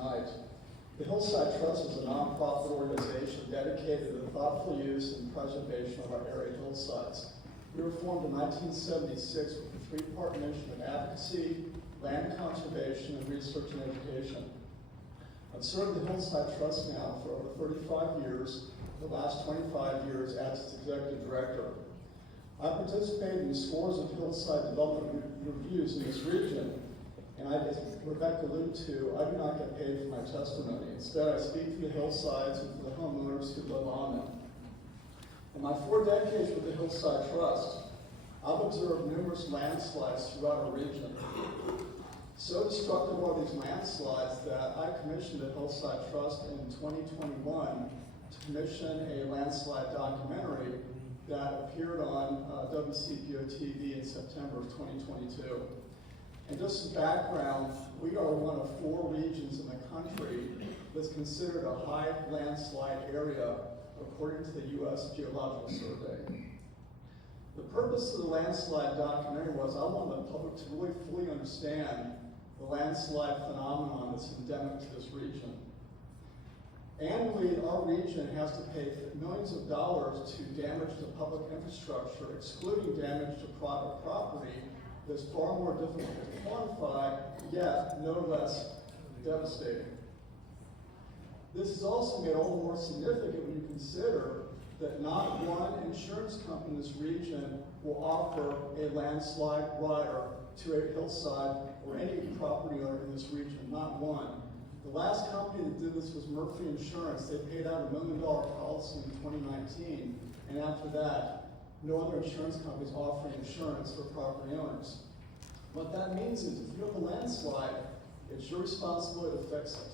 tonight. The Hillside Trust is a nonprofit organization dedicated to the thoughtful use and preservation of our area hillsides. We were formed in 1976 with a three-part mission of advocacy, land conservation, and research and education. I've served the Hillside Trust now for over 35 years, the last 25 years as its executive director. I participated in scores of hillside development reviews in this region, and as Rebecca alluded to, I do not get paid for my testimony. Instead, I speak for the hillsides and for the homeowners who live on them. In my 4 decades with the Hillside Trust, I've observed numerous landslides throughout our region. So destructive are these landslides that I commissioned the Hillside Trust in 2021 to commission a landslide documentary that appeared on WCPO TV in September of 2022. And just as background, we are one of 4 regions in the country that's considered a high landslide area according to the U.S. Geological Survey. The purpose of the landslide documentary was I wanted the public to really fully understand the landslide phenomenon that's endemic to this region. Annually, our region has to pay millions of dollars to damage to public infrastructure, excluding damage to private property, that's far more difficult to quantify, yet no less devastating. This is also made all the more significant when you consider that not one insurance company in this region will offer a landslide rider to a hillside or any property owner in this region, not one. The last company that did this was Murphy Insurance. They paid out $1 million policy in 2019, and after that, no other insurance companies offering insurance for property owners. What that means is if you have a landslide, it's your responsibility to fix it.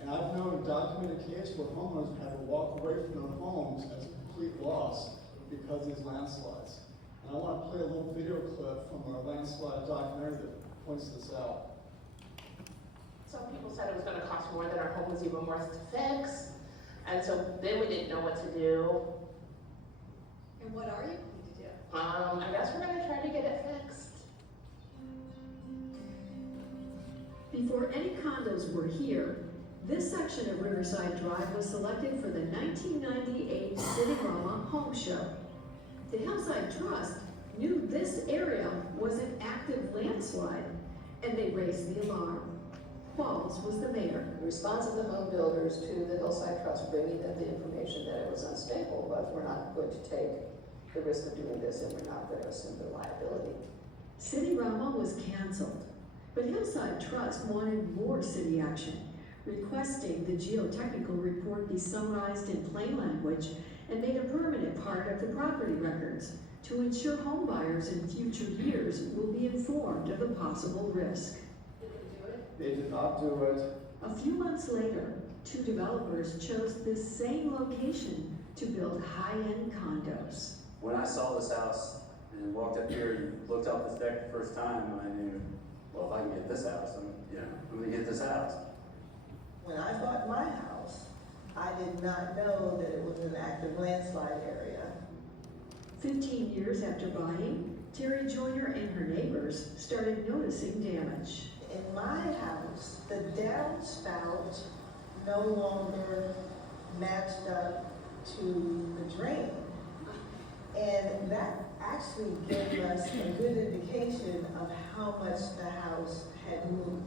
And I've known a documented case where homeowners have had to walk away from their homes as a complete loss because of these landslides. And I want to play a little video clip from our landslide documentary that points this out. Some people said it was going to cost more than our home was even worth to fix. And so then we didn't know what to do. And what are you going to do? I guess we're going to try to get it fixed. Before any condos were here, this section of Riverside Drive was selected for the 1998 City-Roma Home Show. The Hillside Trust knew this area was an active landslide, and they raised the alarm. Qualls was the mayor. The response of the home builders to the Hillside Trust bringing them the information that it was unstable was we're not going to take the risk of doing this and we're not going to assume the liability. City-Roma was canceled, but Hillside Trust wanted more city action, requesting the geotechnical report be summarized in plain language and made a permanent part of the property records to ensure home buyers in future years will be informed of the possible risk. They did not do it. A few months later, 2 developers chose this same location to build high-end condos. When I saw this house and walked up here and looked out this deck the first time, I knew, well, if I can get this house, I'm going to get this house. When I bought my house, I did not know that it was an active landslide area. 15 years after buying, Terry Joyner and her neighbors started noticing damage. In my house, the downspout no longer matched up to the drain. And that actually gave us a good indication of how much the house had moved.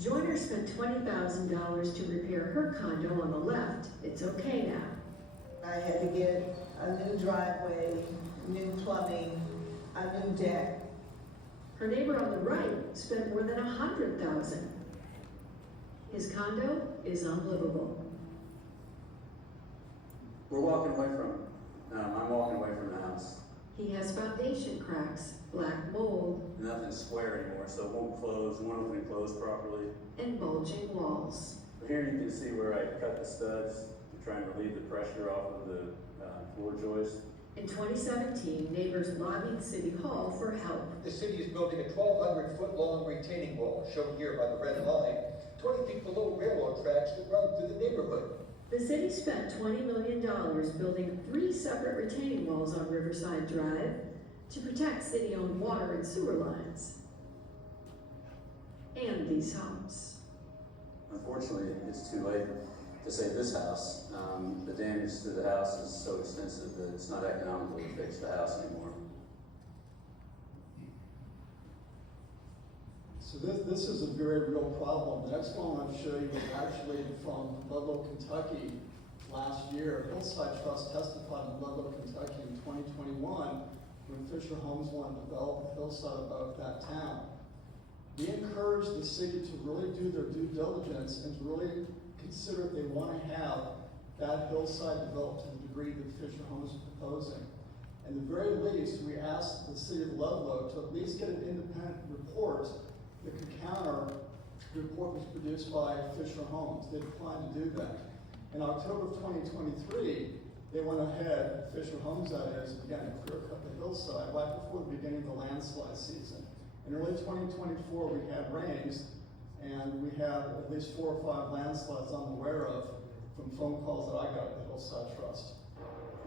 Joyner spent $20,000 to repair her condo on the left. It's okay now. I had to get a new driveway, new plumbing, a new deck. Her neighbor on the right spent more than $100,000. His condo is unlivable. We're walking away from it. I'm walking away from the house. He has foundation cracks, black mold, Nothing's square anymore, so it won't close, won't open and close properly. and bulging walls. But here you can see where I cut the studs to try and relieve the pressure off of the floor joist. In 2017, neighbors lobbied City Hall for help. The city is building a 1,200-foot-long retaining wall, shown here by the red line, 20 feet below railroad tracks that run through the neighborhood. The city spent $20 million building 3 separate retaining walls on Riverside Drive to protect city-owned water and sewer lines and these homes. Unfortunately, unfortunately, it's too late to save this house. The damage to the house is so extensive that it's not economical to fix the house anymore. So this is a very real problem. The next one I'll show you is actually from Ludlow, Kentucky last year. Hillside Trust testified in Ludlow, Kentucky in 2021 when Fisher Homes wanted to develop a hillside above that town. We encouraged the city to really do their due diligence and to really consider if they want to have that hillside developed to the degree that Fisher Homes is proposing. At the very least, we asked the city of Ludlow to at least get an independent report that could counter the report was produced by Fisher Homes. They declined to do that. In October of 2023, they went ahead, Fisher Homes that is, began to clear cut the hillside right before the beginning of the landslide season. In early 2024, we had rains, and we had at least 4 or 5 landslides I'm aware of from phone calls that I got at the Hillside Trust.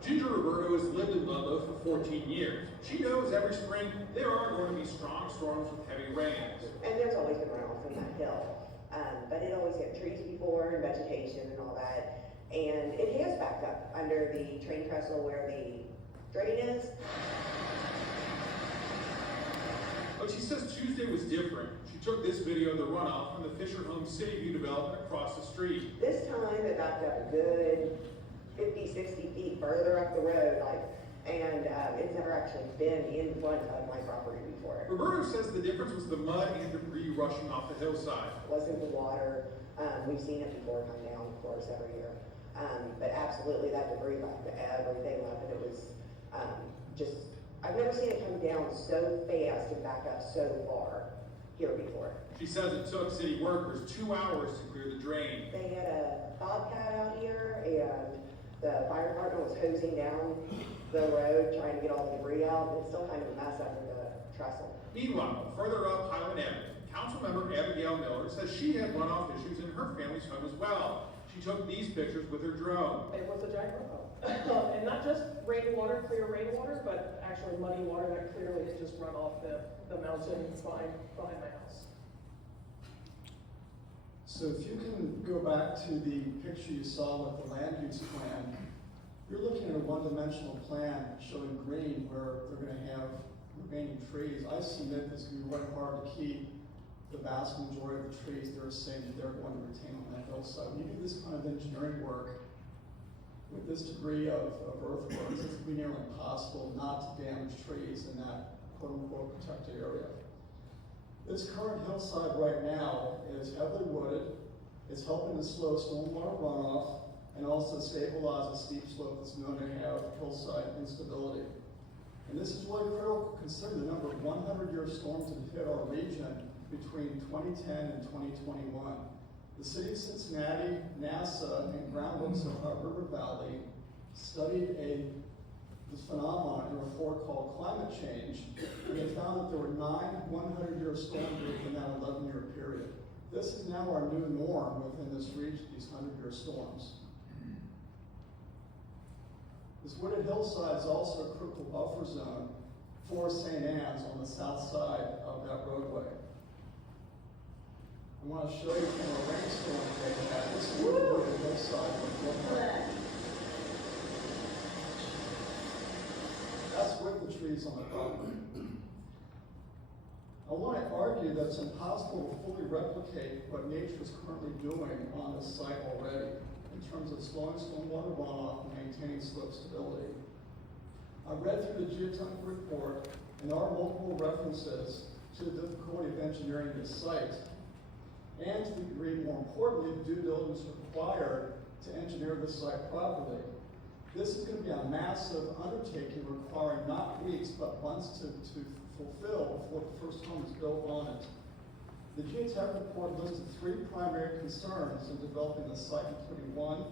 Ginger Roberto has lived in Ludlow for 14 years. She knows every spring there are going to be strong storms with heavy rains. And there's always been runoff from that hill. But it always had trees before and vegetation and all that. And it has backed up under the train trestle where the drain is. But she says Tuesday was different. She took this video of the runoff from the Fisher Homes City View development across the street. This time it backed up a good 50, 60 feet further up the road, and it's never actually been in front of my property before. Roberto says the difference was the mud and debris rushing off the hillside. It wasn't the water. We've seen it before come down, of course, every year. But absolutely that debris left everything left, and it was just, I've never seen it come down so fast and back up so far here before. She says it took city workers 2 hours to clear the drain. They had a bobcat out here, and the fire department was hosing down the road trying to get all the debris out. It's still kind of a mess under the trestle. Meanwhile, further up Highland Avenue, Councilmember Abigail Miller says she had runoff issues in her family's home as well. She took these pictures with her drone. It was a giant runoff. And not just rainwater, clear rainwater, but actually muddy water that clearly had just run off the mountain behind my house. So if you can go back to the picture you saw with the land use plan, you're looking at a one-dimensional plan showing green where they're going to have remaining trees. I submit it's going to be really hard to keep the vast majority of the trees they're saying that they're going to retain on that hillside. When you do this kind of engineering work with this degree of earthworks, it's going to be nearly impossible not to damage trees in that quote-unquote protected area. This current hillside right now is heavily wooded. It's helping to slow stormwater runoff and also stabilize a steep slope that's known to have hillside instability. And this is really critical considering the number of 100-year storms that hit our region between 2010 and 2021. The city of Cincinnati, NASA, and groundworks of our River Valley studied this phenomenon in a report called Climate Change, and they found that there were 9 100-year storms within that 11-year period. This is now our new norm within this region, these 100-year storms. This wooded hillside is also a critical buffer zone for St. Anne's on the south side of that roadway. I want to show you from a rainstorm they had. This is what the wooded hillside would look like. That's with the trees on the property. I want to argue that it's impossible to fully replicate what nature is currently doing on this site already in terms of slowing stormwater runoff and maintaining slope stability. I read through the geotechnical report, and there are multiple references to the difficulty of engineering this site, and to the degree, more importantly, the due diligence required to engineer this site properly. This is going to be a massive undertaking requiring not weeks, but months to fulfill before the first home is built on it. The geotech report listed 3 primary concerns in developing the site, including 1,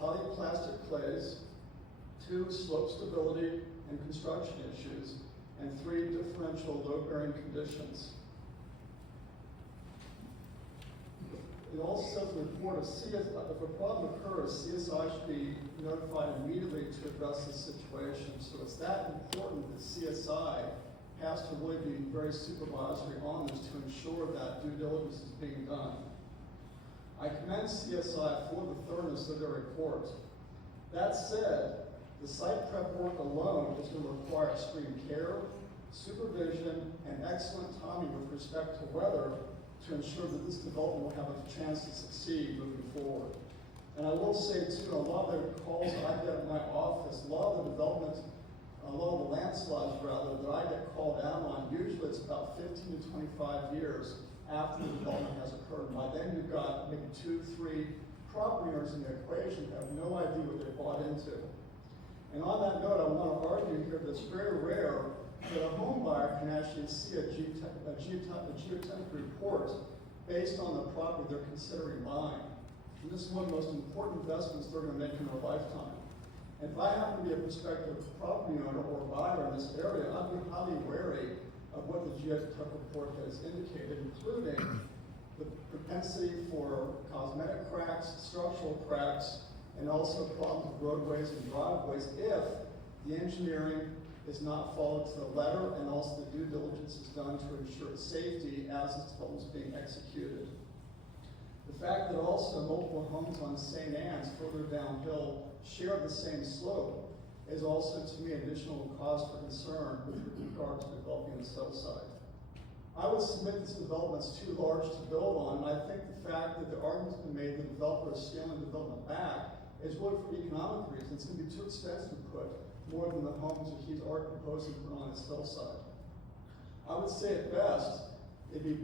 polyplastic clays, 2, slope stability and construction issues, and 3, differential load-bearing conditions. It also says in the report, if a problem occurs, CSI should be notified immediately to address the situation. So it's that important that CSI has to really be very supervisory on this to ensure that due diligence is being done. I commend CSI for the thoroughness of their report. That said, the site prep work alone is going to require extreme care, supervision, and excellent timing with respect to weather to ensure that this development will have a chance to succeed moving forward. And I will say too, a lot of the calls that I get in my office, a lot of the landslides rather, that I get called out on, usually it's about 15 to 25 years after the development has occurred. By then you've got maybe 2, 3 property owners in the equation who have no idea what they bought into. And on that note, I want to argue here that it's very rare that a home buyer can actually see a geotechnical report based on the property they're considering buying. And this is one of the most important investments they're going to make in their lifetime. And if I happen to be a prospective property owner or buyer in this area, I'd be highly wary of what the geotech report has indicated, including the propensity for cosmetic cracks, structural cracks, and also problems with roadways and driveways if the engineering is not followed to the letter and also the due diligence is done to ensure safety as this development is being executed. The fact that also multiple homes on St. Anne's further downhill share the same slope is also to me additional cause for concern with regard to developing this hillside. I would submit this development's too large to build on, and I think the fact that the argument's been made the developer is scaling the development back is really for economic reasons. It's going to be too expensive to put more than the homes that he's already proposing to put on his hillside. I would say at best, it'd be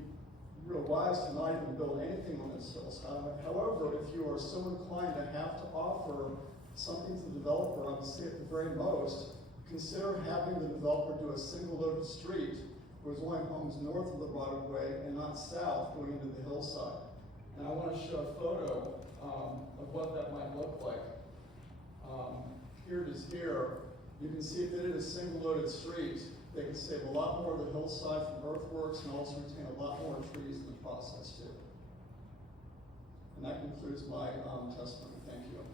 real wise to not even build anything on this hillside. However, if you are so inclined to have to offer something to the developer, I would say at the very most, consider having the developer do a single loaded street where there's only homes north of the right of way and not south going into the hillside. And I want to show a photo of what that might look like. Here it is here. You can see if they did a single loaded street, they could save a lot more of the hillside from earthworks and also retain a lot more trees in the process too. And that concludes my testimony. Thank you.